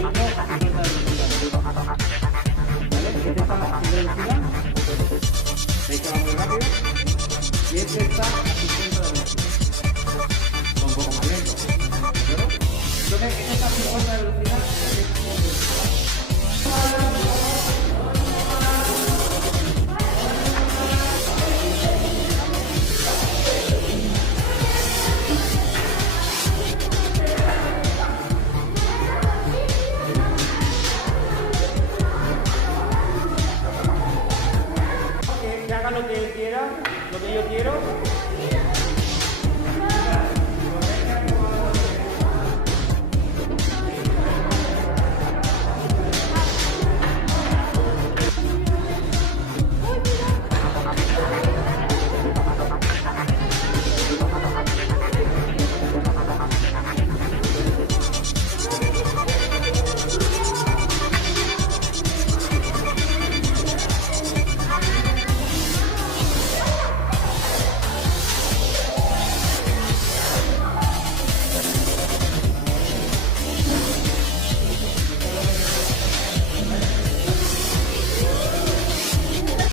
y no a 50 de velocidad. ¿Vale? Este está a 50 de velocidad, veis que va muy rápido, y este está a 50 de velocidad, va un poco más lento. ¿De acuerdo? Entonces, este está a 50 de velocidad, este está a 50 de velocidad.